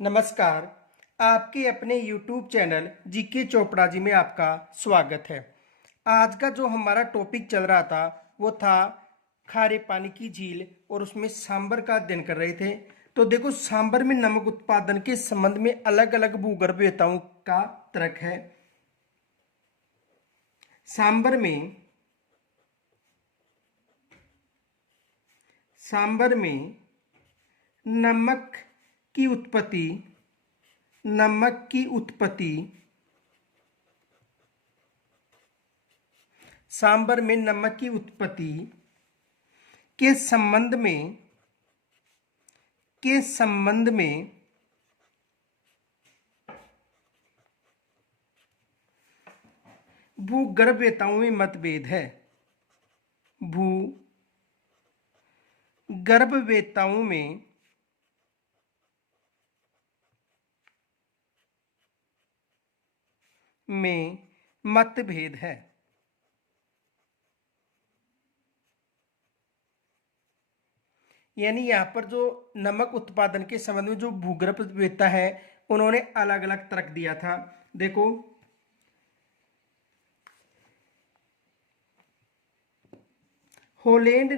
नमस्कार। आपके अपने YouTube channel GK Chopra ji में आपका स्वागत है। आज का जो हमारा टॉपिक चल रहा था वो था खारे पानी की झील और उसमें सांबर का अध्ययन कर रहे थे। तो देखो, सांबर में नमक उत्पादन के संबंध में अलग अलग भूगर्भवेत्ताओं का तर्क है। सांबर में नमक की उत्पत्ति सांबर में नमक की उत्पत्ति के संबंध में भूगर्भवेत्ताओं में मतभेद है। भूगर्भवेत्ताओं में मतभेद है। यानी यहाँ पर जो नमक उत्पादन के संबंध में जो भूगर्भवेत्ता है उन्होंने अलग अलग तर्क दिया था। देखो, होलैंड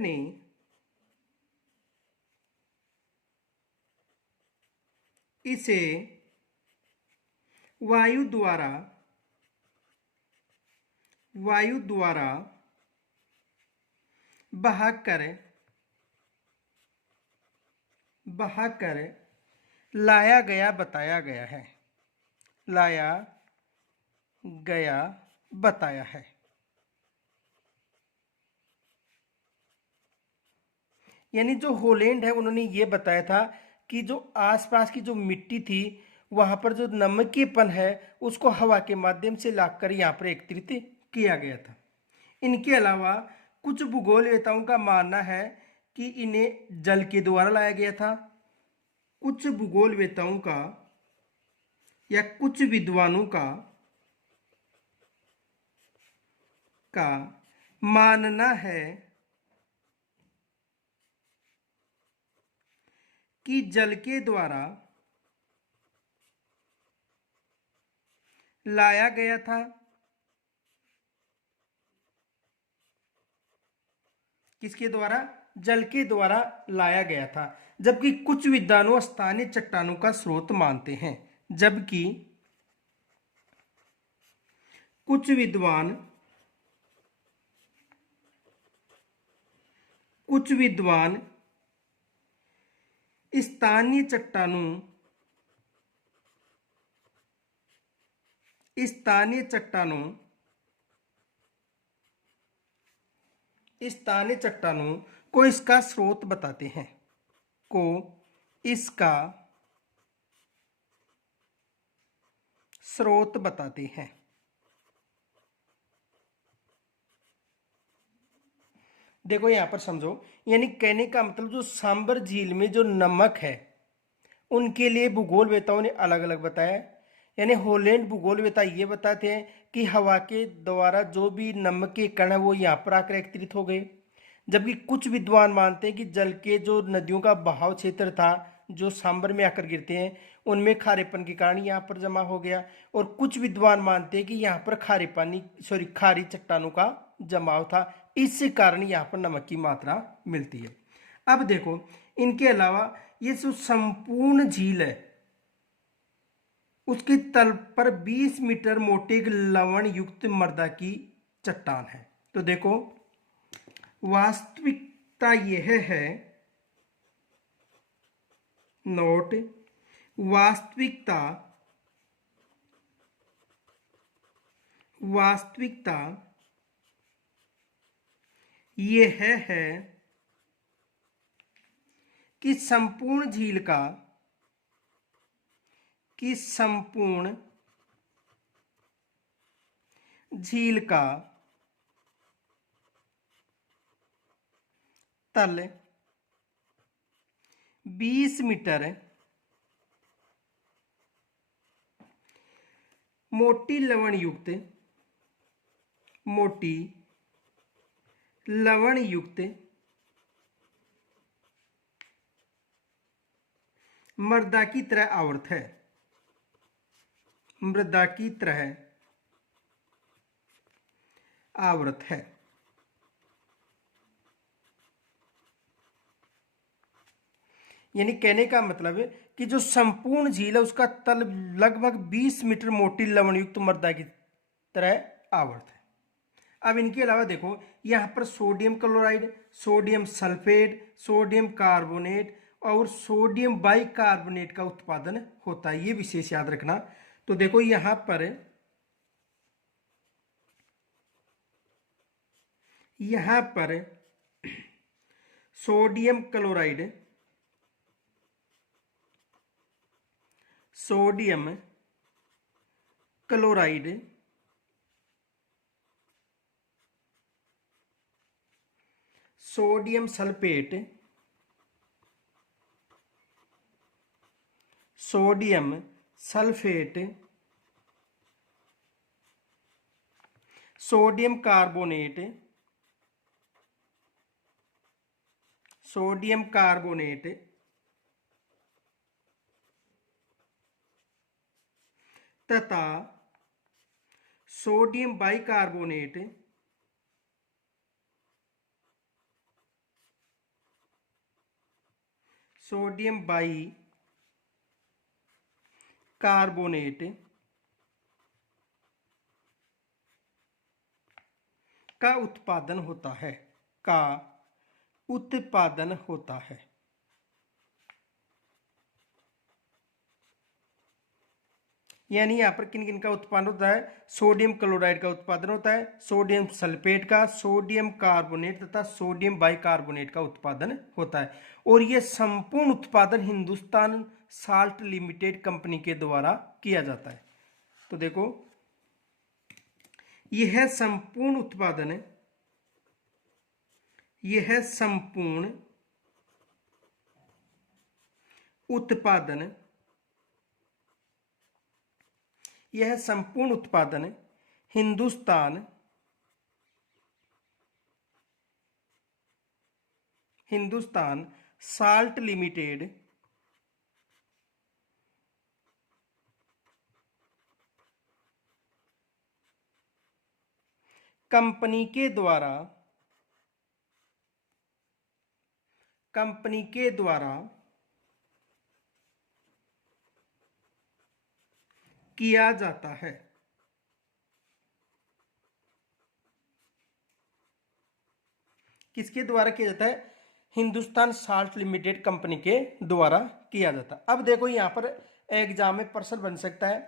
ने इसे वायु द्वारा बहाकर लाया गया बताया है। यानी जो होलैंड है उन्होंने ये बताया था कि जो आसपास की जो मिट्टी थी वहां पर जो नमकीयपन है उसको हवा के माध्यम से लाकर यहाँ पर एकत्रित किया गया था। इनके अलावा कुछ भूगोलवेत्ताओं का मानना है कि इन्हें जल के द्वारा लाया गया था। कुछ भूगोलवेत्ताओं का या कुछ विद्वानों का मानना है कि जल के द्वारा लाया गया था। किसके द्वारा? जल के द्वारा लाया गया था। जबकि कुछ विद्वानों स्थानीय चट्टानों का स्रोत मानते हैं। जबकि कुछ विद्वान स्थानीय चट्टानों को इसका स्रोत बताते हैं। देखो, यहां पर समझो, यानी कहने का मतलब जो सांबर झील में जो नमक है उनके लिए भूगोलवेत्ताओं ने अलग अलग बताया। यानी होलैंड भूगोलवेत्ता ये बताते हैं कि हवा के द्वारा जो भी नमक के कण है वो यहाँ पर आकर एकत्रित हो गए। जबकि कुछ विद्वान मानते हैं कि जल के जो नदियों का बहाव क्षेत्र था जो सांबर में आकर गिरते हैं उनमें खारेपन के कारण यहाँ पर जमा हो गया। और कुछ विद्वान मानते हैं कि यहाँ पर खारी चट्टानों का जमाव था, इस कारण यहाँ पर नमक की मात्रा मिलती है। अब देखो, इनके अलावा ये जो संपूर्ण झील है उसके तल पर 20 मीटर मोटे लवण युक्त मृदा की चट्टान है। तो देखो, वास्तविकता यह है, नोट, वास्तविकता यह है कि संपूर्ण झील का तल 20 मीटर मोटी लवण युक्त मृदा की तरह आवर्त है, मृदा की तरह आवृत है। यानी कहने का मतलब है कि जो संपूर्ण झील है उसका तल लगभग 20 मीटर मोटी लवण युक्त मृदा की तरह आवृत है। अब इनके अलावा देखो यहाँ पर sodium chloride, sodium sulphate, sodium carbonate और सोडियम बाइकार्बोनेट का उत्पादन होता है, ये विशेष याद रखना। तो देखो यहाँ पर sodium chloride, sodium chloride, sodium sulphate, sodium sulphate, sodium carbonate, sodium carbonate तथा सोडियम बाइकार्बोनेट सोडियम बाइकार्बोनेट का उत्पादन होता है, का उत्पादन होता है। यानी यहाँ पर किन किन का उत्पादन होता है? सोडियम क्लोराइड का उत्पादन होता है, सोडियम सल्फेट का, सोडियम कार्बोनेट तथा सोडियम बाइकार्बोनेट का उत्पादन होता है। और यह संपूर्ण उत्पादन हिंदुस्तान साल्ट लिमिटेड कंपनी के द्वारा किया जाता है। तो देखो यह संपूर्ण उत्पादन, यह संपूर्ण उत्पादन, यह संपूर्ण उत्पादन हिंदुस्तान साल्ट लिमिटेड कंपनी के द्वारा किया जाता है। किसके द्वारा किया जाता है? हिंदुस्तान साल्ट लिमिटेड कंपनी के द्वारा किया जाता है। अब देखो यहां पर एग्जाम में प्रश्न बन सकता है,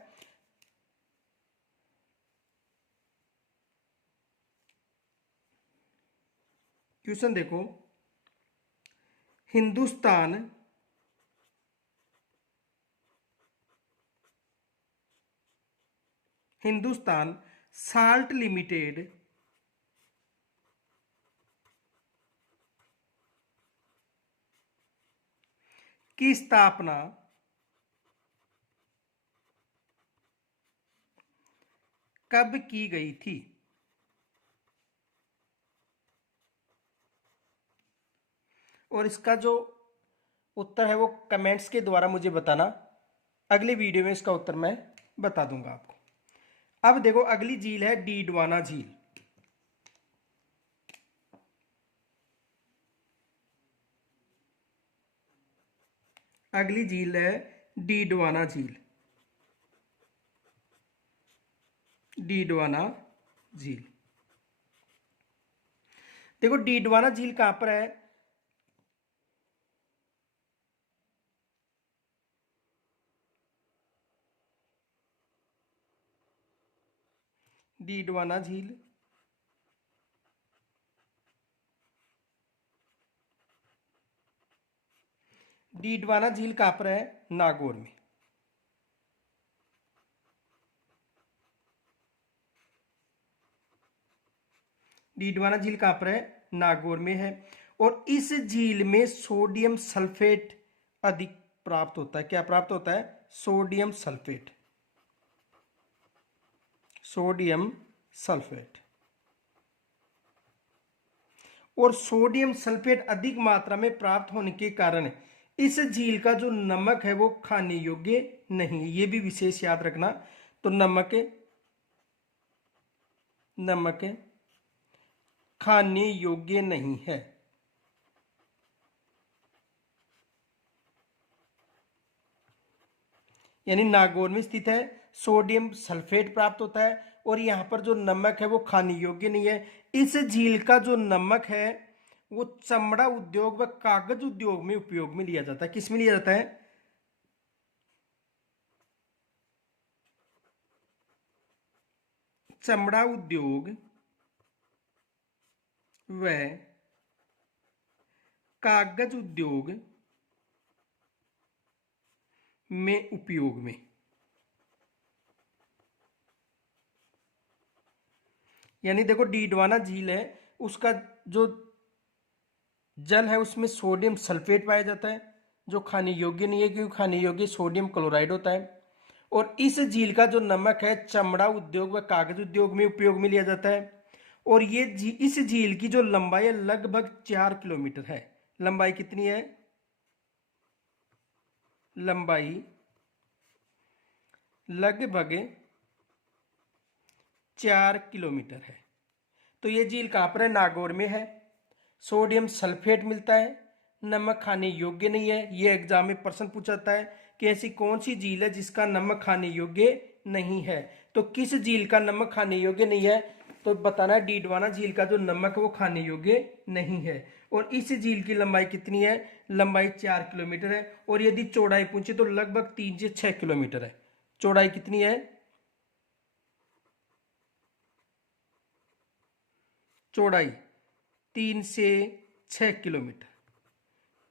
क्वेश्चन देखो, हिंदुस्तान साल्ट लिमिटेड की स्थापना कब की गई थी? और इसका जो उत्तर है वो कमेंट्स के द्वारा मुझे बताना, अगले वीडियो में इसका उत्तर मैं बता दूंगा आपको। अब देखो अगली झील है डीडवाना झील। अगली झील है डीडवाना झील। डीडवाना झील, देखो डीडवाना झील कहां पर है? डीडवाना झील डीडवाना झील कहां पर है? नागौर में। डीडवाना झील कहां पर है? नागौर में है। और इस झील में सोडियम सल्फेट अधिक प्राप्त होता है। क्या प्राप्त होता है? Sodium sulphate, sodium sulphate. और सोडियम सल्फेट अधिक मात्रा में प्राप्त होने के कारण इस झील का जो नमक है वो खाने योग्य नहीं है, ये भी विशेष याद रखना। तो नमक नमक खाने योग्य नहीं है। यानी नागौर में स्थित है, सोडियम सल्फेट प्राप्त होता है, और यहाँ पर जो नमक है वो खाने योग्य नहीं है। इस झील का जो नमक है वो चमड़ा उद्योग व कागज उद्योग में उपयोग में लिया जाता है। किस में लिया जाता है? चमड़ा उद्योग व कागज उद्योग में उपयोग में। यानी देखो डीडवाना झील है, उसका जो जल है उसमें सोडियम सल्फेट पाया जाता है जो खाने योग्य नहीं है, क्योंकि खाने योग्य सोडियम क्लोराइड होता है। और इस झील का जो नमक है चमड़ा उद्योग व कागज उद्योग में उपयोग में लिया जाता है। और ये इस झील की जो लंबाई है लगभग 4 किलोमीटर है। लंबाई कितनी है? लंबाई लगभग 4 किलोमीटर है। तो ये झील कहाँ पर है? नागौर में है। सोडियम सल्फेट मिलता है, नमक खाने योग्य नहीं है। ये एग्जाम में प्रश्न पूछा जाता है कि ऐसी कौन सी झील है जिसका नमक खाने योग्य नहीं है। तो किस झील का नमक खाने योग्य नहीं है? तो बताना है डीडवाना झील का जो नमक है वो खाने योग्य नहीं है। और इस झील की लंबाई कितनी है? लंबाई 4 किलोमीटर है। और यदि चौड़ाई पूछे तो लगभग 3 से 6 किलोमीटर है। चौड़ाई कितनी है? चौड़ाई 3 से 6 किलोमीटर।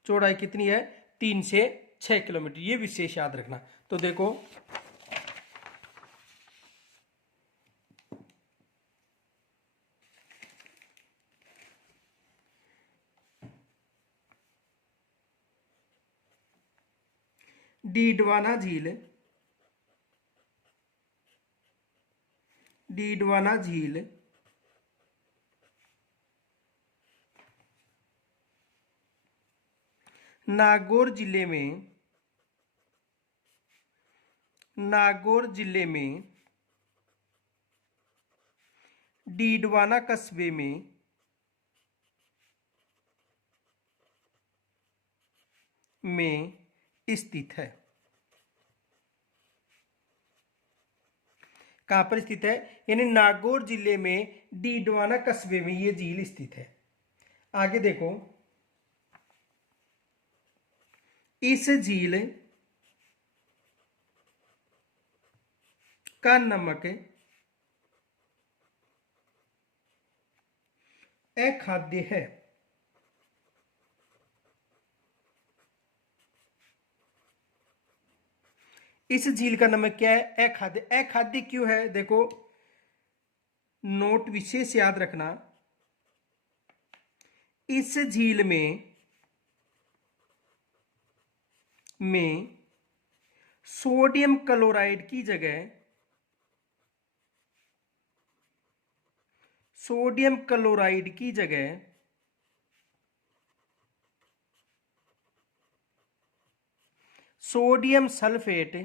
चौड़ाई कितनी है? 3 से 6 किलोमीटर। ये विशेष याद रखना। तो देखो डीडवाना झील, डीडवाना झील नागौर जिले में, नागौर जिले में डीडवाना कस्बे में स्थित है। कहां पर स्थित है? यानी नागौर जिले में डीडवाना कस्बे में यह झील स्थित है। आगे देखो, इस झील का नमक अखाद्य है। इस झील का नमक क्या है? अखाद्य। अखाद्य क्यों है? देखो नोट विशेष याद रखना, इस झील में सोडियम क्लोराइड की जगह, सोडियम क्लोराइड की जगह सोडियम सल्फेट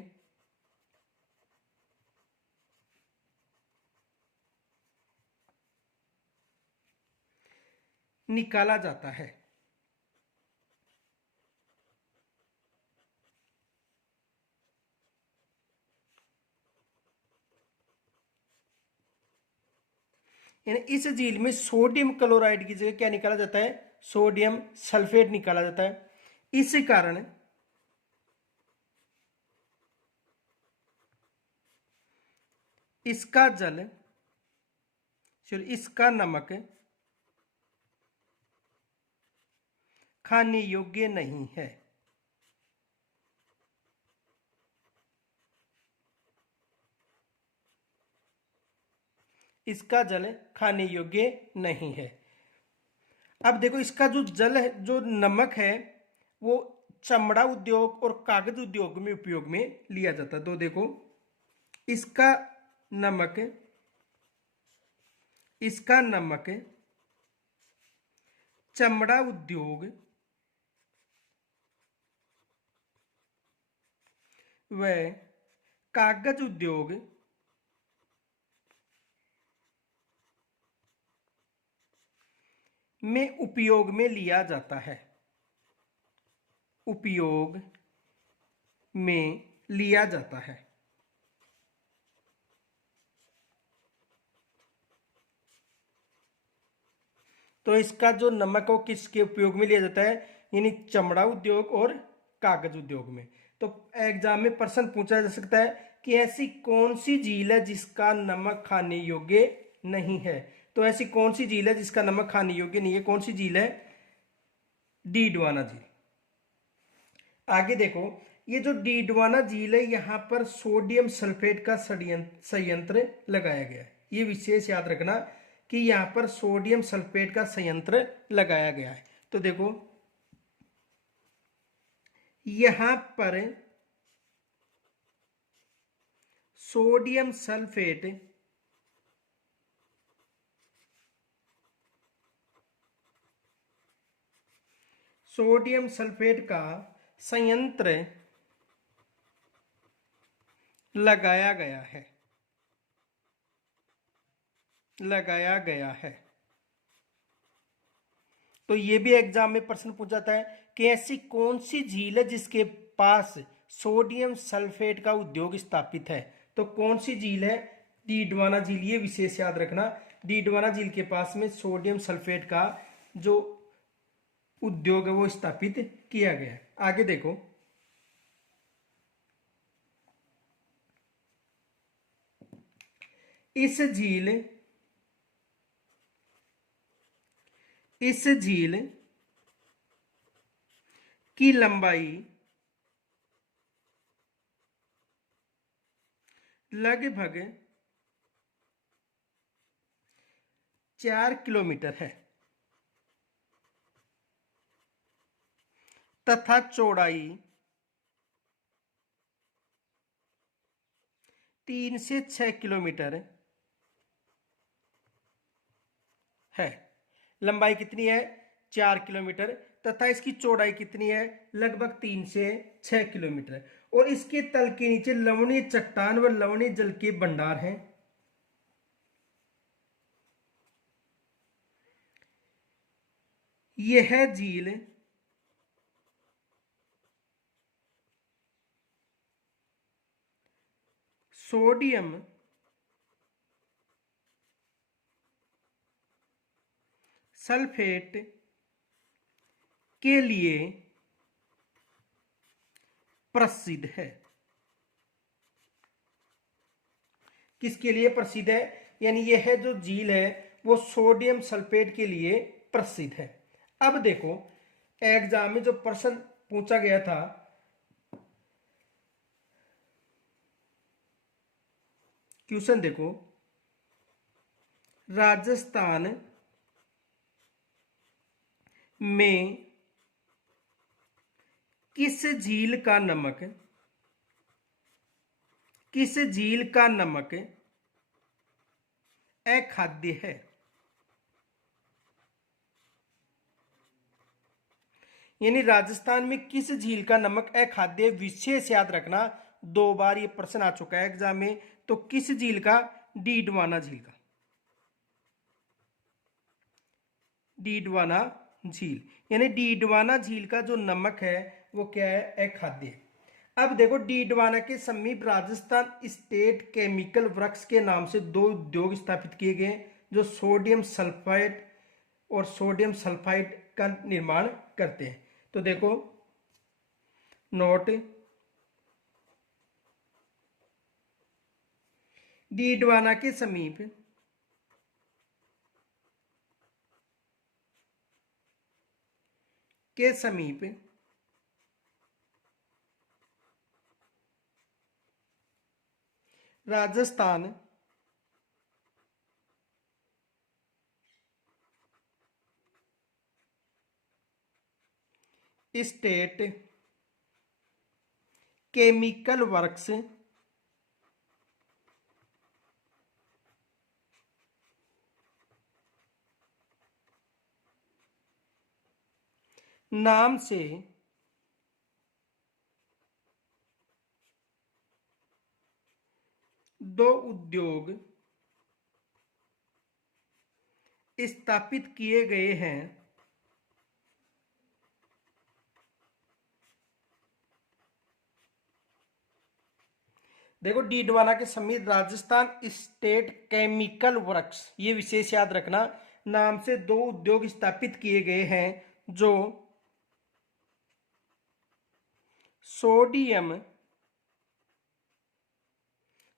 निकाला जाता है। यानी इस झील में सोडियम क्लोराइड की जगह क्या निकाला जाता है? सोडियम सल्फेट निकाला जाता है। इस कारण इसका जल, इसका नमक खाने योग्य नहीं है। इसका जल खाने योग्य नहीं है। अब देखो इसका जो जल है, जो नमक है, वो चमड़ा उद्योग और कागज उद्योग में उपयोग में लिया जाता है। तो देखो इसका नमक, इसका नमक चमड़ा उद्योग व कागज उद्योग में उपयोग में लिया जाता है। उपयोग में लिया जाता है। तो इसका जो नमक है वो किसके उपयोग में लिया जाता है, यानी चमड़ा उद्योग और कागज उद्योग में। तो एग्जाम में प्रश्न पूछा जा सकता है कि ऐसी कौन सी झील है जिसका नमक खाने योग्य नहीं है। तो ऐसी कौन सी झील है जिसका नमक खाने योग्य नहीं है, कौन सी झील है, डीडवाना झील। आगे देखो, ये जो डीडवाना झील है यहां पर सोडियम सल्फेट का संयंत्र लगाया गया है। ये विशेष याद रखना कि यहां पर सोडियम सल्फेट का संयंत्र लगाया गया है। तो देखो यहां पर सोडियम सल्फेट का संयंत्र लगाया गया है। तो ये भी एग्जाम में प्रश्न पूछा जाता है कि ऐसी कौन सी झील है जिसके पास सोडियम सल्फेट का उद्योग स्थापित है। तो कौन सी झील है, डीडवाना झील। ये विशेष याद रखना, डीडवाना झील के पास में सोडियम सल्फेट का जो उद्योग है वो स्थापित किया गया है। आगे देखो, इस झील की लंबाई लगभग 4 किलोमीटर है तथा चौड़ाई 3 से 6 किलोमीटर है। लंबाई कितनी है, 4 किलोमीटर, तथा इसकी चौड़ाई कितनी है, लगभग 3 से 6 किलोमीटर। और इसके तल के नीचे लवणीय चट्टान व लवणीय जल के भंडार हैं। यह झील सोडियम सल्फेट के लिए प्रसिद्ध है। किसके लिए प्रसिद्ध है, यानी यह जो झील है वो सोडियम सल्फेट के लिए प्रसिद्ध है। अब देखो एग्जाम में जो प्रश्न पूछा गया था, क्वेश्चन देखो, राजस्थान में किस झील का नमक अखाद्य है। यानी राजस्थान में किस झील का नमक अखाद्य, विशेष याद रखना, 2 बार ये प्रश्न आ चुका है एग्जाम में। तो किस झील का, डीडवाना झील का। डीडवाना झील, यानी डीडवाना झील का जो नमक है वो क्या है, अखाद्य। अब देखो डीडवाना के समीप राजस्थान स्टेट केमिकल वर्क्स के नाम से 2 उद्योग स्थापित किए गए जो सोडियम सल्फाइड और सोडियम सल्फाइड का निर्माण करते हैं। तो देखो नोट, डीडवाना के समीप राजस्थान स्टेट केमिकल वर्क्स नाम से दो उद्योग स्थापित किए गए हैं। देखो डीडवाना के समीप राजस्थान स्टेट केमिकल वर्क्स, ये विशेष याद रखना, नाम से दो उद्योग स्थापित किए गए हैं जो सोडियम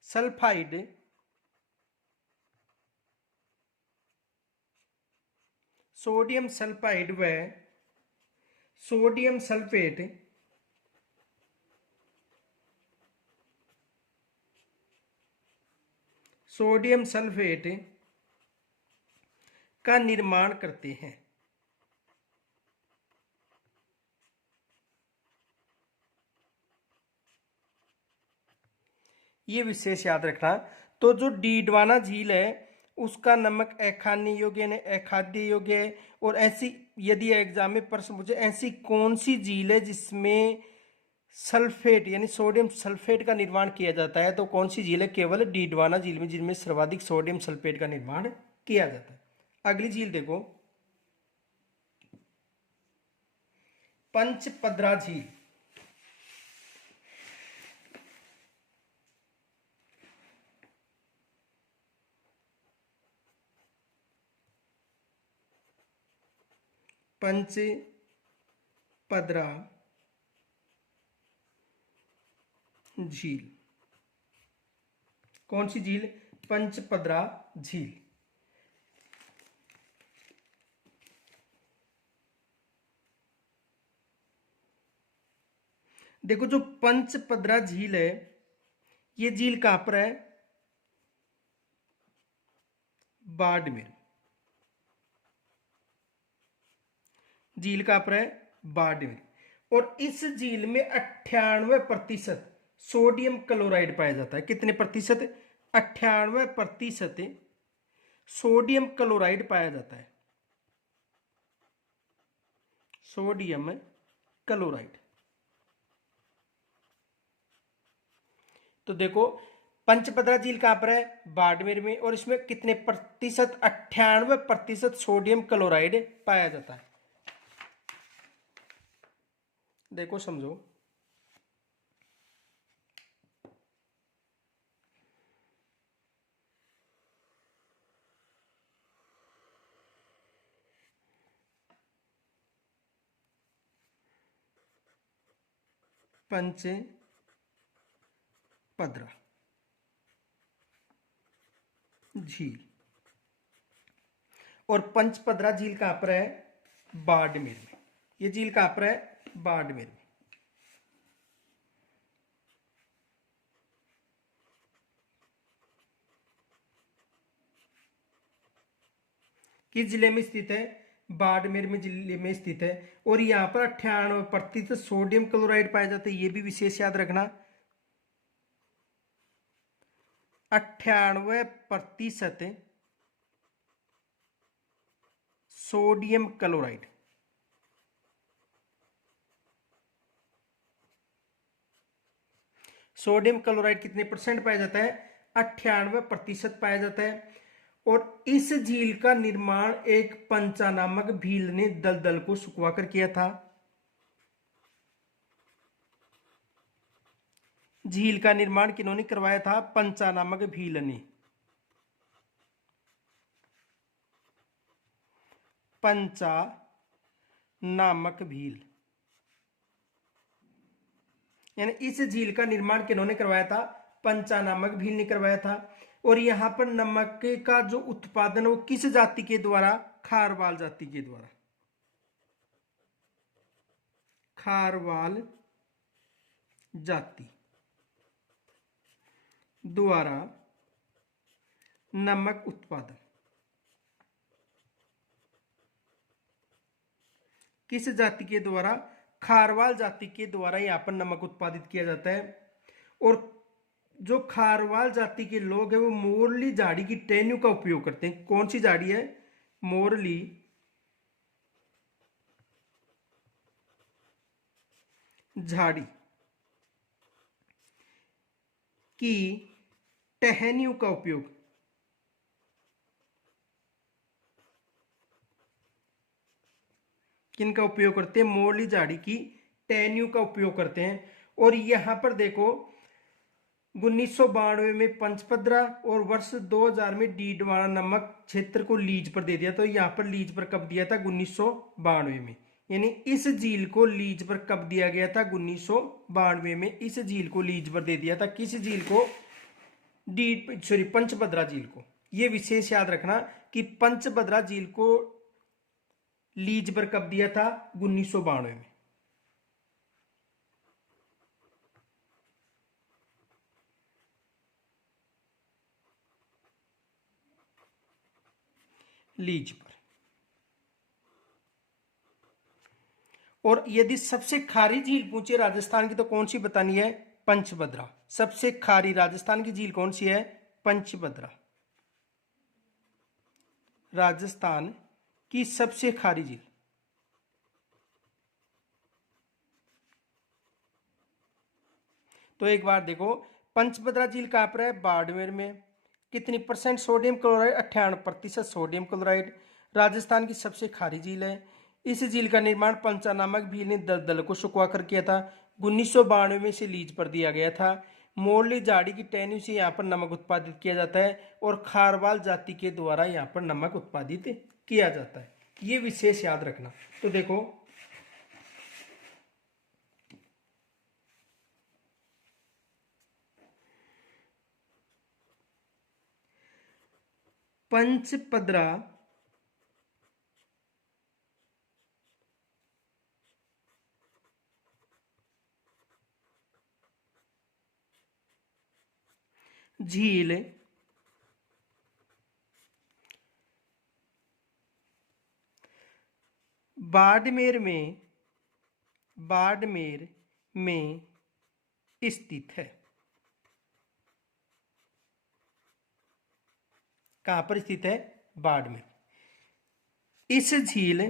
सल्फाइड व सोडियम सल्फेट का निर्माण करते हैं। ये विशेष याद रखना। तो जो डीडवाना झील है उसका नमक अखाद्य योग्य यानी अखाद्य योग्य है। और ऐसी यदि एग्जाम में प्रश्न पूछे ऐसी कौन सी झील है जिसमें सल्फेट यानी सोडियम सल्फेट का निर्माण किया जाता है, तो कौन सी झील है? केवल डीडवाना झील में, जिनमें सर्वाधिक सोडियम सल्फेट का निर्माण किया जाता है। अगली झील देखो, पंचपदरा झील। पंचपदरा झील, कौन सी झील? पंचपदरा झील। देखो जो पंचपदरा झील है, ये झील कहां पर है? बाड़मेर। झील कहां पर है? बाड़मेर। और इस झील में 98% सोडियम क्लोराइड पाया जाता है। कितने प्रतिशत? 98% सोडियम क्लोराइड पाया जाता है। Sodium chloride. तो देखो पंचपदरा झील कहां पर है? बाड़मेर में। और इसमें कितने प्रतिशत? 98% सोडियम क्लोराइड पाया जाता है। देखो समझो, पंचपदरा झील। और पंचपदरा झील कहां पर है? बाड़मेर में। ये झील कहां पर है? बाड़मेर में। किस जिले में स्थित है? बाड़मेर में जिले में स्थित है। और यहां पर 98% सोडियम क्लोराइड पाया जाता है। यह भी विशेष याद रखना, 98% सोडियम क्लोराइड। सोडियम क्लोराइड कितने परसेंट पाया जाता है? 98% पाया जाता है। और इस झील का निर्माण एक पंचा नामक भील ने दलदल को सुखवाकर किया था। झील का निर्माण किन्होंने करवाया था? पंचा नामक भील ने। पंचा नामक भील, यानी इस झील का निर्माण किन्होंने करवाया था? पंचा नामक भील ने करवाया था। और यहां पर नमक का जो उत्पादन वो किस जाति के द्वारा? खारवाल जाति के द्वारा। खारवाल जाति द्वारा नमक उत्पादन किस जाति के द्वारा? खारवाल जाति के द्वारा यहां पर नमक उत्पादित किया जाता है। और जो खारवाल जाति के लोग हैं वो मोरली झाड़ी की टहनियों का उपयोग करते हैं। कौन सी झाड़ी है? मोरली झाड़ी की टहनियों का उपयोग, किनका उपयोग करते हैं? मोरली झाड़ी की टहनियों का उपयोग करते हैं। और यहां पर देखो 1992 में पंचपदरा और वर्ष 2000 में डीडवाना नामक क्षेत्र को लीज पर दे दिया। तो यहाँ पर लीज पर कब दिया था? 1992 में। यानी इस झील को लीज पर कब दिया गया था? 1992 में इस झील को लीज पर दे दिया था। किस झील को? पंचभद्रा झील को। यह विशेष याद रखना कि पंचभद्रा झील को लीज पर कब दिया था? 1992 में। लीज पर। और यदि सबसे खारी झील पूछे राजस्थान की तो कौन सी बतानी है? पंचभद्रा। सबसे खारी राजस्थान की झील कौन सी है? पंचभद्रा। राजस्थान की सबसे खारी झील। तो एक बार देखो, पंचभद्रा झील कहां पर है? बाड़मेर में। कितनी percent sodium chloride? 98% sodium chloride. Rajasthan की सबसे खारी झील है। इस झील का निर्माण पंचा नामक भील ने दलदल को सुखवा कर किया था। 1992 में से लीज पर दिया गया था। मोरली झाड़ी की टहनियों से यहाँ पर नमक उत्पादित किया जाता है और खारवाल जाति के द्वारा यहाँ पर नमक उत्पादित किया जाता है। ये विशेष याद रखना। तो देखो पंचपदरा झील बाड़मेर में स्थित है। कहां पर स्थित है? बाड़मेर। इस झील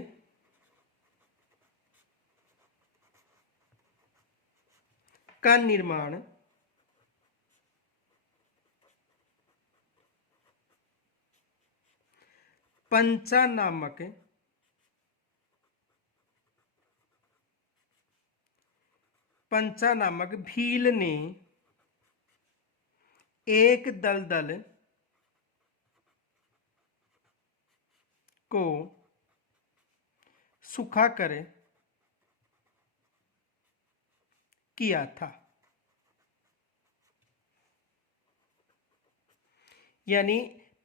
का निर्माण पंचा नामक भील ने एक दलदल को सुखाकर किया था। यानी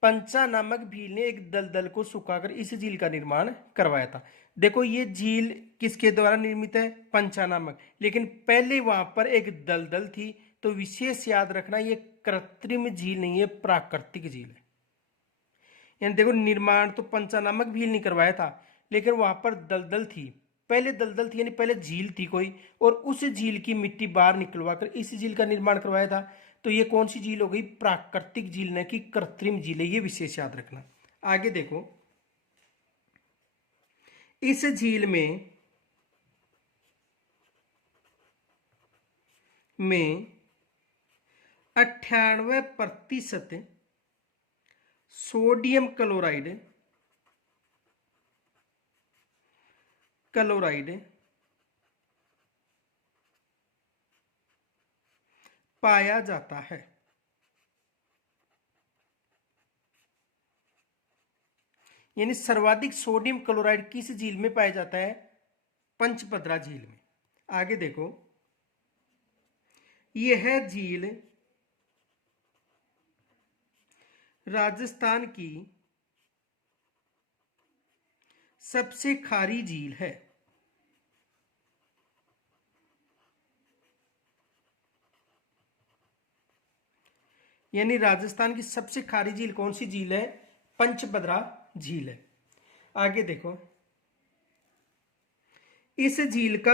पंचा नामक भील ने एक दलदल को सुखाकर इस झील का निर्माण करवाया था। देखो ये झील किसके द्वारा निर्मित है? पंचा नामक। लेकिन पहले वहां पर एक दलदल थी। तो विशेष याद रखना, ये कृत्रिम झील नहीं है, प्राकृतिक झील है। यानी देखो निर्माण तो पंचा नामक भील नहीं करवाया था, लेकिन वहां पर दलदल थी। पहले दलदल थी यानी पहले झील थी कोई, और उस झील की मिट्टी बाहर निकलवा कर इस झील का निर्माण करवाया था। तो ये कौन सी झील हो गई? प्राकृतिक झील, न कि कृत्रिम झील है। ये विशेष याद रखना। आगे देखो, इस झील में 98% सोडियम क्लोराइड पाया जाता है। यानी सर्वाधिक सोडियम क्लोराइड किस झील में पाया जाता है? पंचभद्रा झील में। आगे देखो, यह झील राजस्थान की सबसे खारी झील है। यानी राजस्थान की सबसे खारी झील कौन सी झील है? पंचभद्रा झील है। आगे देखो, इस झील का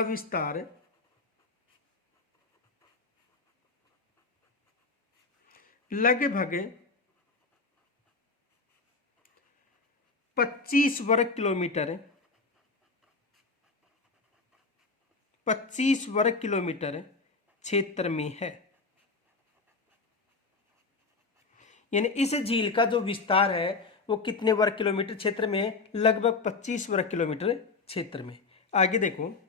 विस्तार लगभग 25 वर्ग किलोमीटर 25 वर्ग किलोमीटर क्षेत्र में है। यानी इस झील का जो विस्तार है वो कितने वर्ग किलोमीटर क्षेत्र में है? लगभग 25 वर्ग किलोमीटर क्षेत्र में। आगे देखो,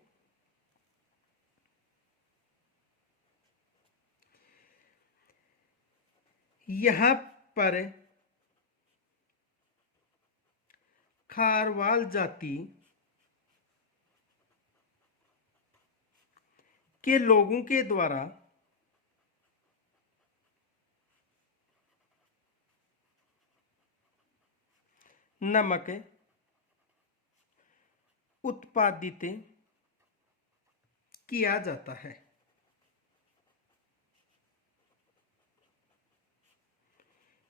यहां पर खारवाल जाति के लोगों के द्वारा नमक उत्पादित किया जाता है।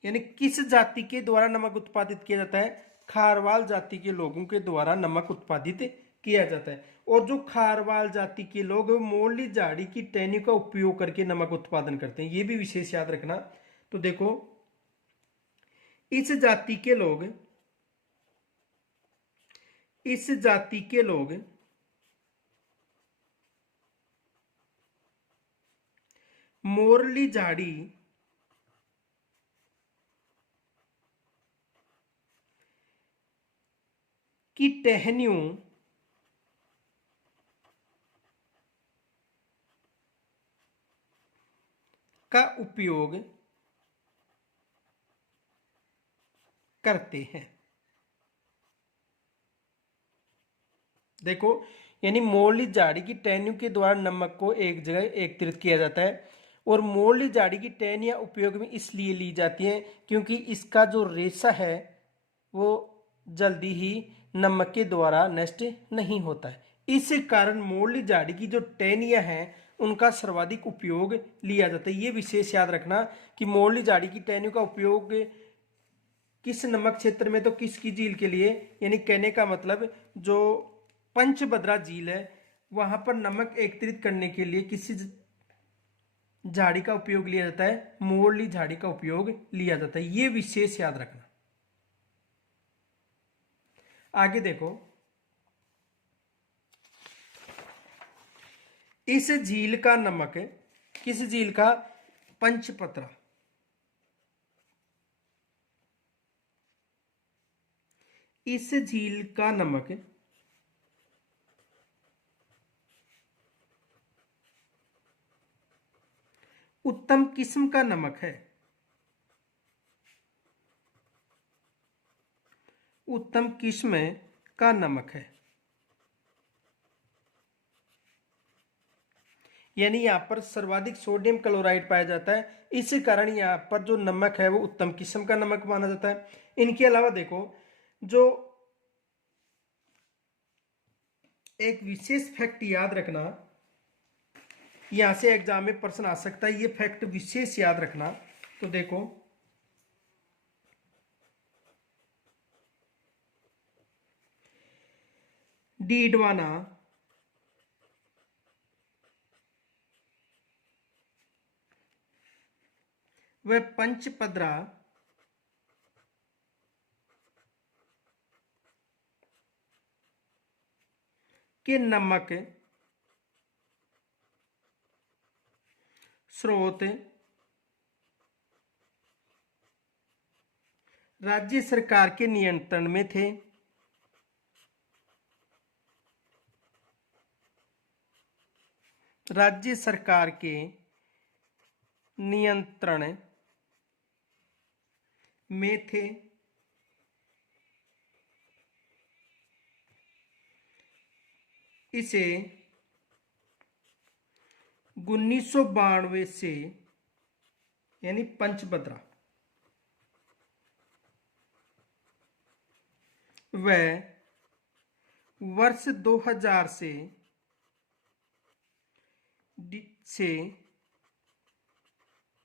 यानी किस जाति के द्वारा नमक उत्पादित किया जाता है? खारवाल जाति के लोगों के द्वारा नमक उत्पादित किया जाता है। और जो खारवाल जाति के लोग मोरली झाड़ी की टहनी का उपयोग करके नमक उत्पादन करते हैं, ये भी विशेष याद रखना। तो देखो, इस जाति के लोग मोरली झाड़ी की टहनियों का उपयोग करते हैं। देखो, यानी मोरली झाड़ी की टहनियों के द्वारा नमक को एक जगह एकत्रित किया जाता है। और मोरली झाड़ी की टहनियां उपयोग में इसलिए ली जाती हैं क्योंकि इसका जो रेशा है वो जल्दी ही नमक के द्वारा नष्ट नहीं होता है। इस कारण मोरली झाड़ी की जो टहनियां हैं उनका सर्वाधिक उपयोग लिया जाता है। ये विशेष याद रखना कि मोरली झाड़ी की टहनियों का उपयोग किस नमक क्षेत्र में, तो किसकी झील के लिए, यानी कहने का मतलब जो पंचभद्रा झील है वहां पर नमक एकत्रित करने के लिए किसी झाड़ी का उपयोग लिया जाता है? मोरली झाड़ी का उपयोग लिया जाता है। यह विशेष याद रखना। आगे देखो, इस झील का नमक, किस झील का? पंचपत्रा। इस झील का नमक उत्तम किस्म का नमक है। उत्तम किस्म का नमक है। यानी यहां पर सर्वाधिक सोडियम क्लोराइड पाया जाता है, इस कारण यहां पर जो नमक है वो उत्तम किस्म का नमक माना जाता है। इनके अलावा देखो, जो एक विशेष फैक्ट याद रखना, यहां से एग्जाम में प्रश्न आ सकता है, ये फैक्ट विशेष याद रखना। तो देखो, डीडवाना व पंचपद्रा के नमक स्रोत राज्य सरकार के नियंत्रण में थे। राज्य सरकार के नियंत्रण में थे। इसे 1992 से, यानी पंचभद्रा, व वर्ष 2000 से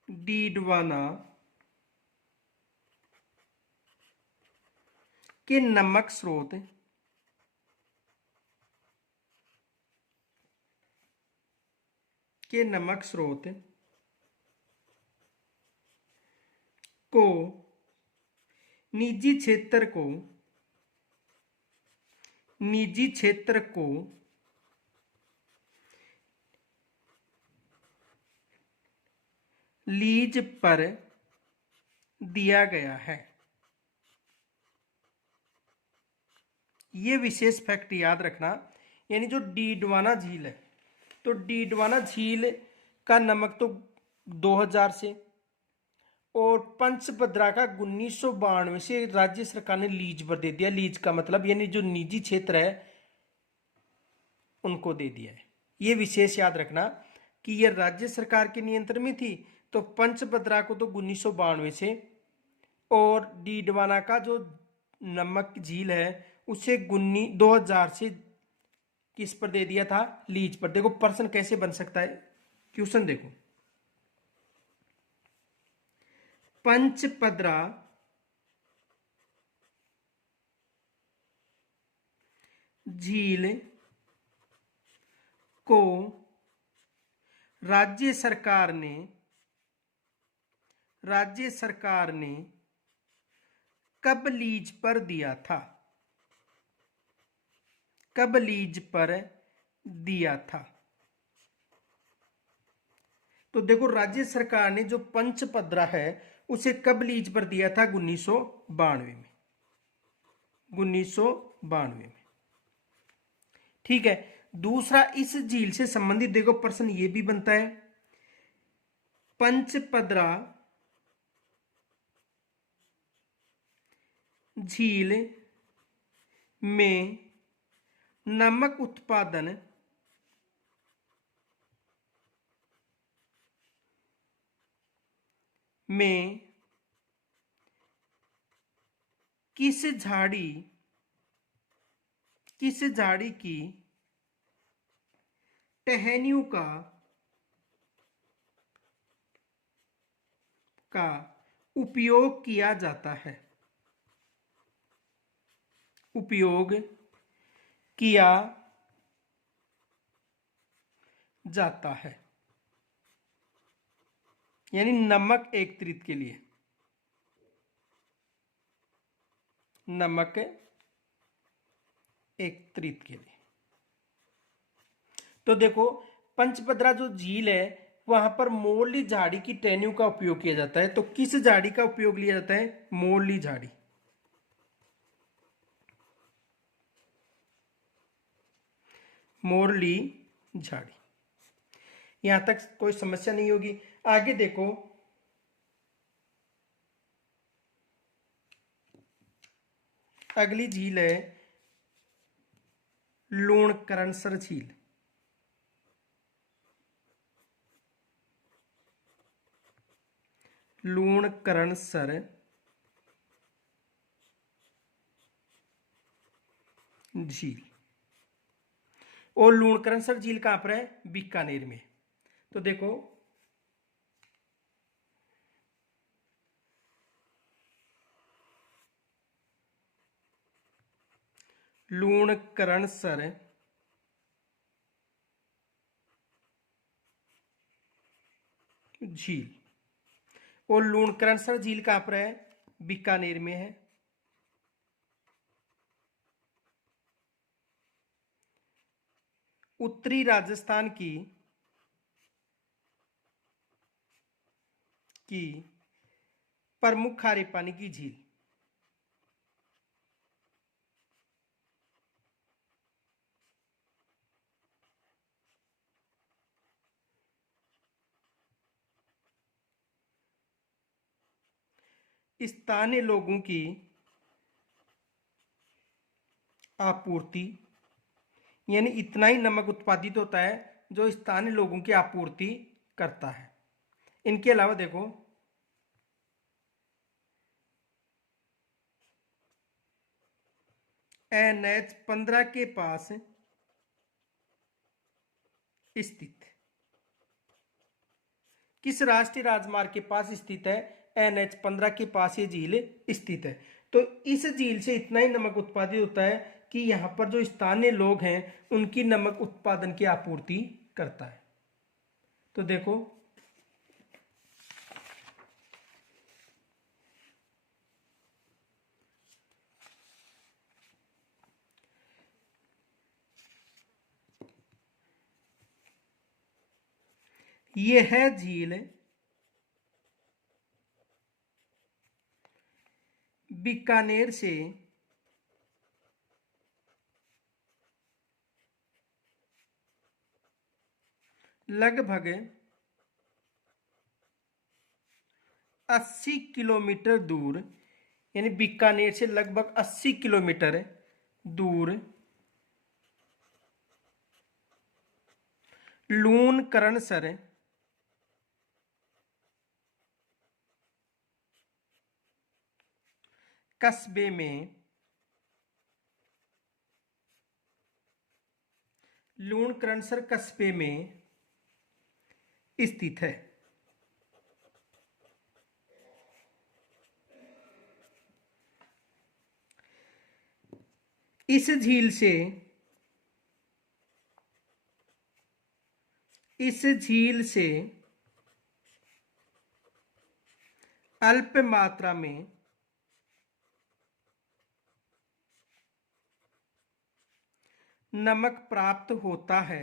डीडवाना के नमक स्रोत को निजी क्षेत्र को लीज पर दिया गया है। ये विशेष फैक्ट याद रखना। यानी जो डीडवाना झील है, तो डीडवाना झील का नमक तो 2000 से, और पंचभद्रा का 1992 से राज्य सरकार ने लीज पर दे दिया। लीज का मतलब यानी जो निजी क्षेत्र है उनको दे दिया है। ये विशेष याद रखना कि यह राज्य सरकार के नियंत्रण में थी, तो पंचभद्रा को तो 1992 से, और डीडवाना का जो नमक झील है उसे 2000 से किस पर दे दिया था? लीज पर। देखो प्रश्न कैसे बन सकता है, क्वेश्चन देखो। पंचपद्रा झील को राज्य सरकार ने कब लीज पर दिया था? कब लीज पर दिया था? तो देखो राज्य सरकार ने जो पंचपद्रा है उसे कब लीज पर दिया था? 1992 में। 1992 में। ठीक है। दूसरा, इस झील से संबंधित देखो प्रश्न ये भी बनता है। पंचपद्रा झील में नमक उत्पादन में किस झाड़ी की टहनियों का उपयोग किया जाता है? उपयोग किया जाता है। यानी नमक एकत्रित के लिए। नमक एकत्रित के लिए। तो देखो पंचभद्रा जो झील है वहां पर मोरली झाड़ी की टहनियों का उपयोग किया जाता है। तो किस झाड़ी का उपयोग लिया जाता है? मोरली झाड़ी। मोरली झाड़ी। यहां तक कोई समस्या नहीं होगी। आगे देखो, अगली झील है लूणकरणसर झील। लूणकरणसर झील। और लूणकरणसर झील कहां पर है? बीकानेर में। तो देखो लूणकरणसर झील, और लूणकरणसर झील कहां पर है? बीकानेर में है। उत्तरी राजस्थान की प्रमुख खारे पानी की झील। स्थानीय लोगों की आपूर्ति, यानी इतना ही नमक उत्पादित होता है जो स्थानीय लोगों की आपूर्ति करता है। इनके अलावा देखो NH 15 के पास स्थित, किस राष्ट्रीय राजमार्ग के पास स्थित है? NH 15 के पास ये झील स्थित है। तो इस झील से इतना ही नमक उत्पादित होता है कि यहाँ पर जो स्थानीय लोग हैं उनकी नमक उत्पादन की आपूर्ति करता है। तो देखो ये है झील बीकानेर से लगभग 80 किलोमीटर दूर, यानी बीकानेर से लगभग 80 किलोमीटर दूर लूणकरणसर कस्बे में लूणकरणसर कस्बे में स्थित है। इस झील से अल्प मात्रा में नमक प्राप्त होता है,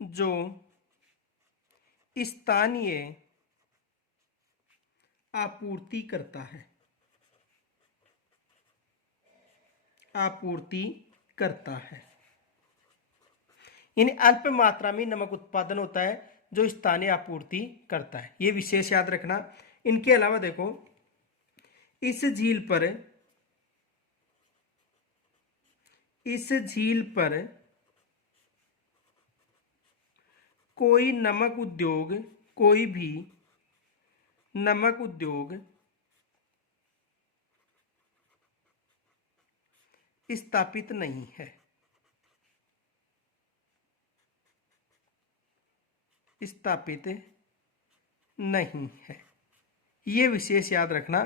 जो स्थानीय आपूर्ति करता है। यानी अल्प मात्रा में नमक उत्पादन होता है जो स्थानीय आपूर्ति करता है, ये विशेष याद रखना। इनके अलावा देखो, इस झील पर कोई भी नमक उद्योग स्थापित नहीं है। ये विशेष याद रखना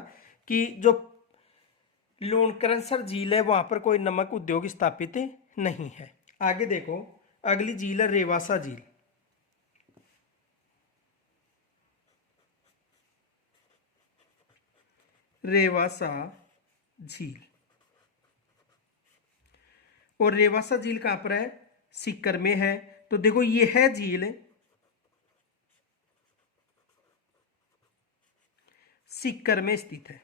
कि जो लूणकरणसर झील है वहां पर कोई नमक उद्योग स्थापित नहीं है। आगे देखो, अगली झील है रेवासा झील। रेवासा झील, और रेवासा झील कहां पर है? सीकर में है। तो देखो, ये है झील सीकर में स्थित है।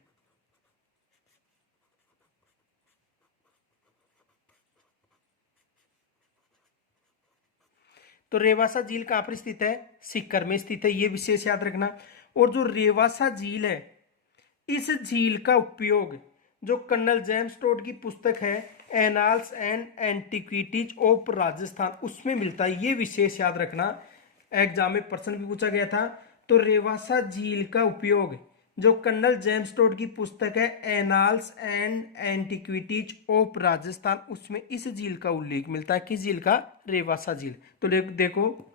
तो रेवासा झील कहां पर स्थित है? सीकर में स्थित है, ये विशेष याद रखना। और जो रेवासा झील है, इस झील का उपयोग जो कर्नल जेम्स टोड की पुस्तक है annals and antiquities of Rajasthan, उसमें मिलता है, ये विशेष याद रखना। एग्जाम में प्रश्न भी पूछा गया था। तो रेवासा झील का उपयोग जो कर्नल जेम्स टोड की पुस्तक है annals and antiquities of Rajasthan, उसमें इस झील का उल्लेख मिलता है। किस झील का? रेवासा झील। तो देखो,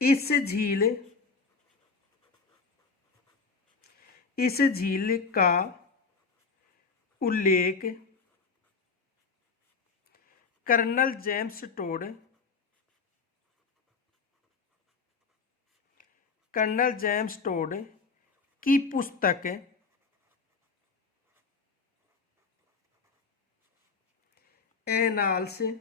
इस झील का उल्लेख कर्नल जेम्स टोड की पुस्तक annals and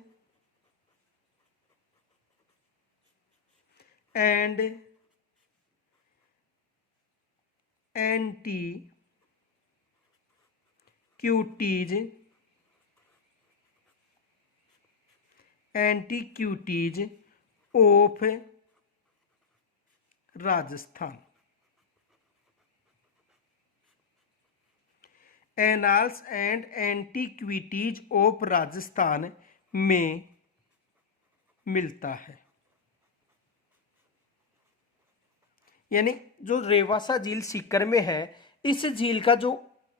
antiquities of Rajasthan, annals and antiquities of Rajasthan में मिलता है। यानी जो रेवासा झील सीकर में है, इस झील का जो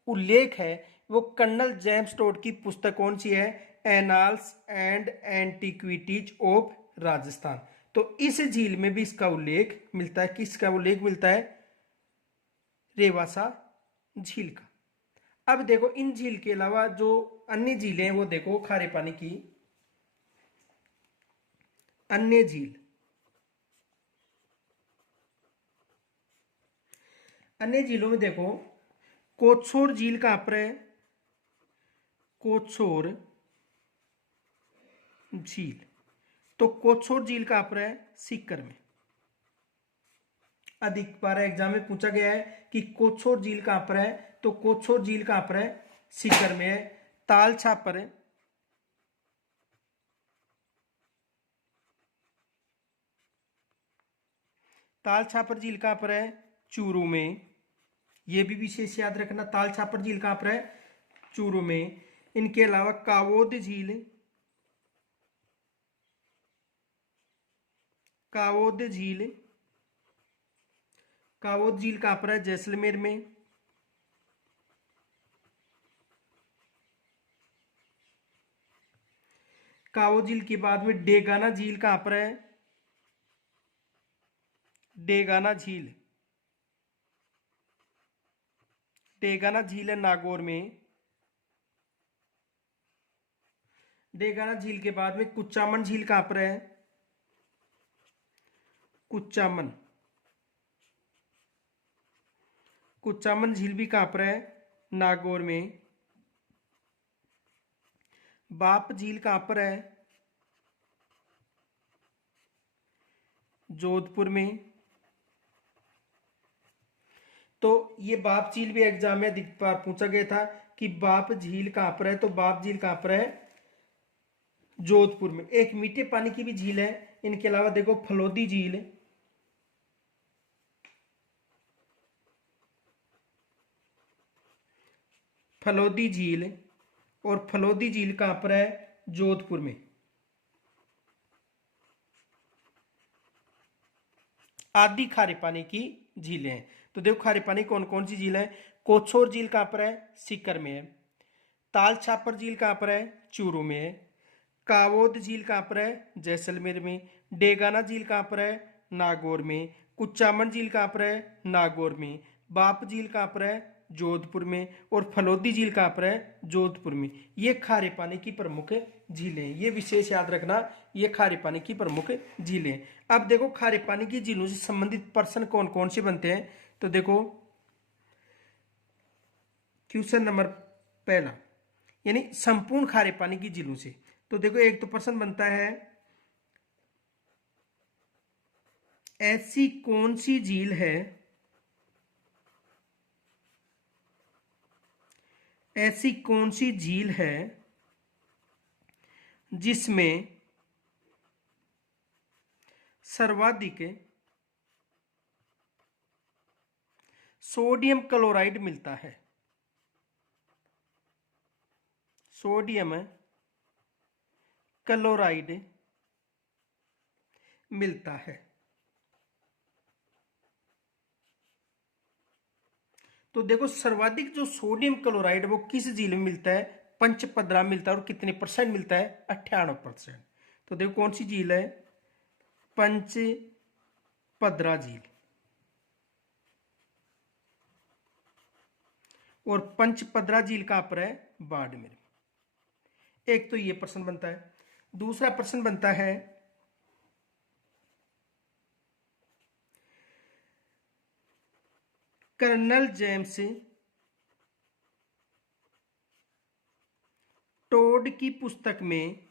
उल्लेख है वो कर्नल जेम्स टोड की पुस्तक कौन सी है? Annals and antiquities of Rajasthan. तो इस झील में भी इसका उल्लेख मिलता है। किसका उल्लेख मिलता है? रेवासा झील का। अब देखो, इन झील के अलावा जो अन्य झीलें हैं वो देखो, खारे पानी की अन्य झील। अन्य झीलों में देखो, कोछोर झील कहां पर है? कोछोर झील। तो कोछोर झील कहां पर है? सीकर में। अधिक बार एग्जाम में पूछा गया है कि कोछोर झील कहां पर है, तो कोछोर झील कहां पर है? सीकर में है। ताल छापर, ताल छापर झील कहां पर है? चूरू में। यह भी विशेष याद रखना, ताल छापर झील कहां पर है? चूरू में। इनके अलावा कावोद झील, कावोद झील, कावोद झील कहां पर है? जैसलमेर में। कावोद झील के बाद में डेगाना झील कहां पर है? डेगाना झील, डेगाना झील है नागौर में। डेगाना झील के बाद में कुचामन झील कहां पर है? कुचामन, कुचामन झील भी कहां पर है? नागौर में। बाप झील कहां पर है? जोधपुर में। तो ये बाप झील भी एग्जाम में अधिक बार पूछा गया था कि बाप झील कहां पर है, तो बाप झील कहां पर है? जोधपुर में। एक मीठे पानी की भी झील है। इनके अलावा देखो फलोदी झील, फलोदी झील, और फलोदी झील कहां पर है? जोधपुर में। आदि खारे पानी की झीलें हैं। तो देखो खारे पानी कौन कौन सी झील है? कोछोर झील कहां पर है? सीकर में है। ताल छापर झील कहां पर है? चूरू में है। कावोद झील कहां पर है? जैसलमेर में। डेगाना झील कहां पर है? नागौर में। कुचामन झील कहां पर है? नागौर में। बाप झील कहां पर है? जोधपुर में। और फलोदी झील कहां पर है? जोधपुर में। ये खारे पानी की प्रमुख झीलें, ये विशेष याद रखना, ये खारे पानी की प्रमुख झीलें। अब देखो खारे पानी की झीलों से संबंधित प्रश्न कौन कौन से बनते हैं। तो देखो क्वेश्चन नंबर पहला, यानी संपूर्ण खारे पानी की झीलों से। तो देखो एक तो प्रश्न बनता है, ऐसी कौन सी झील है, ऐसी कौन सी झील है जिसमें सर्वाधिक सोडियम क्लोराइड मिलता है? सोडियम क्लोराइड मिलता है। तो देखो सर्वाधिक जो सोडियम क्लोराइड वो किस झील में मिलता है? पंचपदरा मिलता है। और कितने परसेंट मिलता है? 98%। तो देखो कौन सी झील है? पंचपदरा झील। और पंचपदरा झील कहां पर है? बाड़मेर। एक तो ये प्रश्न बनता है। दूसरा प्रश्न बनता है, कर्नल जेम्स टोड की पुस्तक में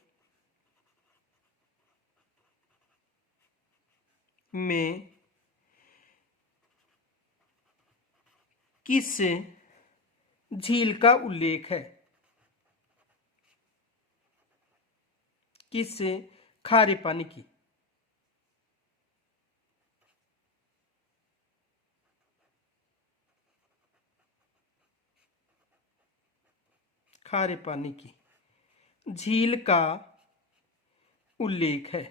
किस झील का उल्लेख है? किस खारे पानी की? खारे पानी की झील का उल्लेख है।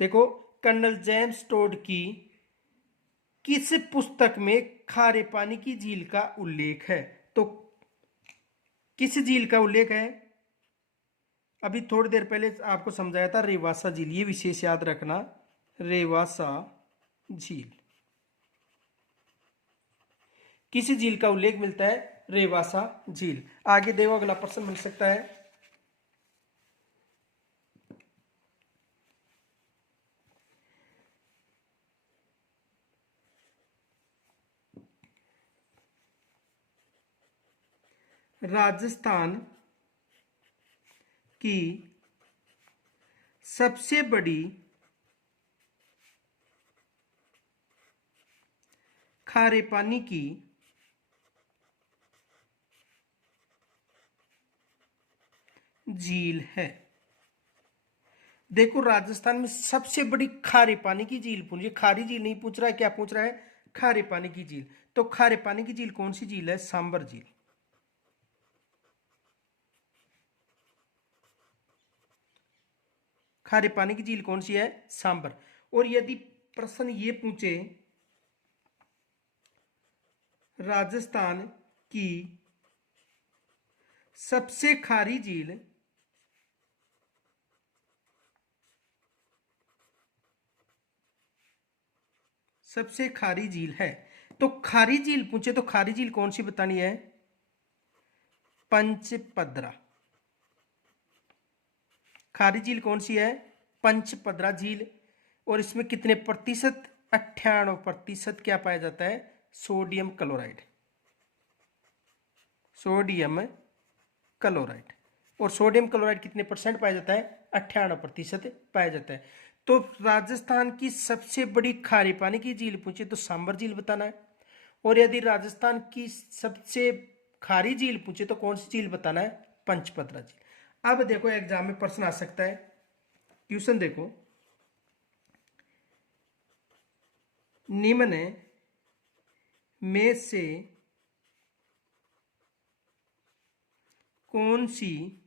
देखो कर्नल जेम्स टोड की किस पुस्तक में खारे पानी की झील का उल्लेख है? तो किस झील का उल्लेख है? अभी थोड़ी देर पहले आपको समझाया था, रेवासा झील। ये विशेष याद रखना, रेवासा झील। किस झील का उल्लेख मिलता है? रेवासा झील। आगे देखो अगला प्रश्न बन सकता है, राजस्थान की सबसे बड़ी खारे पानी की झील है। देखो राजस्थान में सबसे बड़ी खारे पानी की झील पूछ, ये खारी झील नहीं पूछ रहा है, क्या पूछ रहा है? खारे पानी की झील। तो खारे पानी की झील कौन सी झील है? सांबर झील। खारे पानी की झील कौन सी है? सांबर। और यदि प्रश्न ये पूछे राजस्थान की सबसे खारी झील सबसे खारी झील है, तो खारी झील पूछे तो खारी झील कौन सी बतानी है? पंचपदरा। खारी झील कौन सी है? पंचपदरा झील। और इसमें कितने प्रतिशत? 98% क्या पाया जाता है? Sodium chloride. Sodium chloride. और सोडियम क्लोराइड कितने परसेंट पाया जाता है? 98% पाया जाता है। तो राजस्थान की सबसे बड़ी खारे पानी की झील पूछे तो सांबर झील बताना है। और यदि राजस्थान की सबसे खारी झील पूछे तो कौन सी झील बताना है? पंचपदरा झील। अब देखो एग्जाम में प्रश्न आ सकता है, क्वेश्चन देखो, निम्न में से कौन सी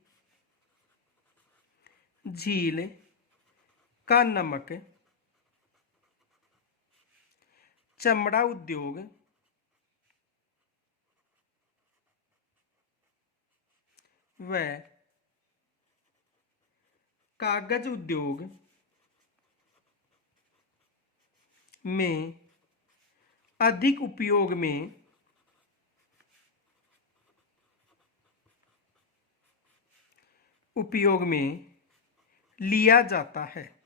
झील का नमक चमड़ा उद्योग व कागज उद्योग में अधिक उपयोग में लिया जाता है?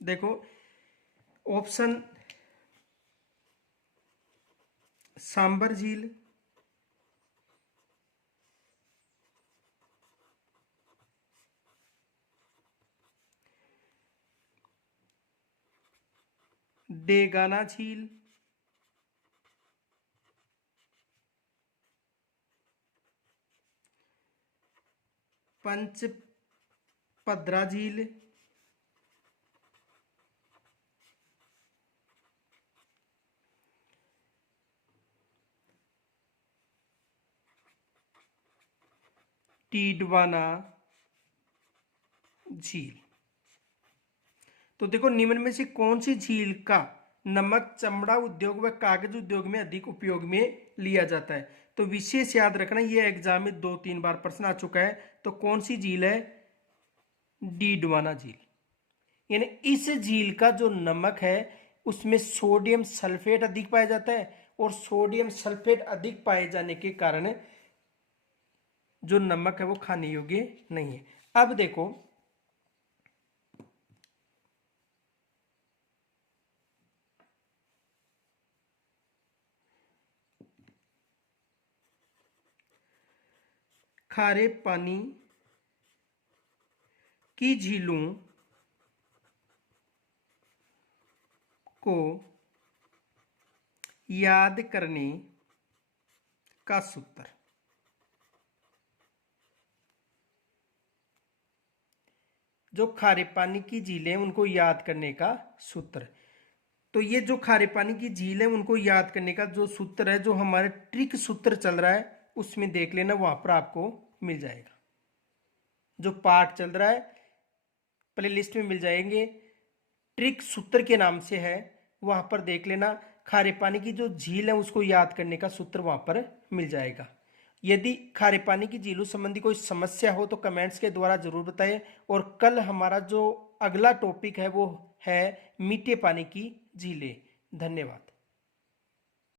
देखो ऑप्शन, सांबर झील, डेगाना झील, पंचपदरा झील, टिडवाना झील। तो देखो निम्न में से कौन सी झील का नमक चमड़ा उद्योग व कागज उद्योग में अधिक उपयोग में लिया जाता है? तो विशेष याद रखना, ये एग्जाम में 2-3 बार प्रश्न आ चुका है। तो कौन सी झील है? डीडवाना झील। यानी इस झील का जो नमक है उसमें सोडियम सल्फेट अधिक पाया जाता है, और सोडियम सल्फेट अधिक पाए जाने के कारण जो नमक है वो खाने योग्य नहीं है। अब देखो खारे पानी की झीलों को याद करने का सूत्र। जो खारे पानी की झीलें उनको याद करने का सूत्र। तो ये जो खारे पानी की झील है उनको याद करने का जो सूत्र है, जो हमारे ट्रिक सूत्र चल रहा है उसमें देख लेना, वहां पर आपको मिल जाएगा। जो पाठ चल रहा है प्ले लिस्ट में मिल जाएंगे, ट्रिक सूत्र के नाम से है, वहां पर देख लेना। खारे पानी की जो झील है उसको याद करने का सूत्र वहां पर मिल जाएगा। यदि खारे पानी की झीलों संबंधी कोई समस्या हो तो कमेंट्स के द्वारा जरूर बताएं। और कल हमारा जो अगला टॉपिक है वो है मीठे पानी की झीलें। धन्यवाद।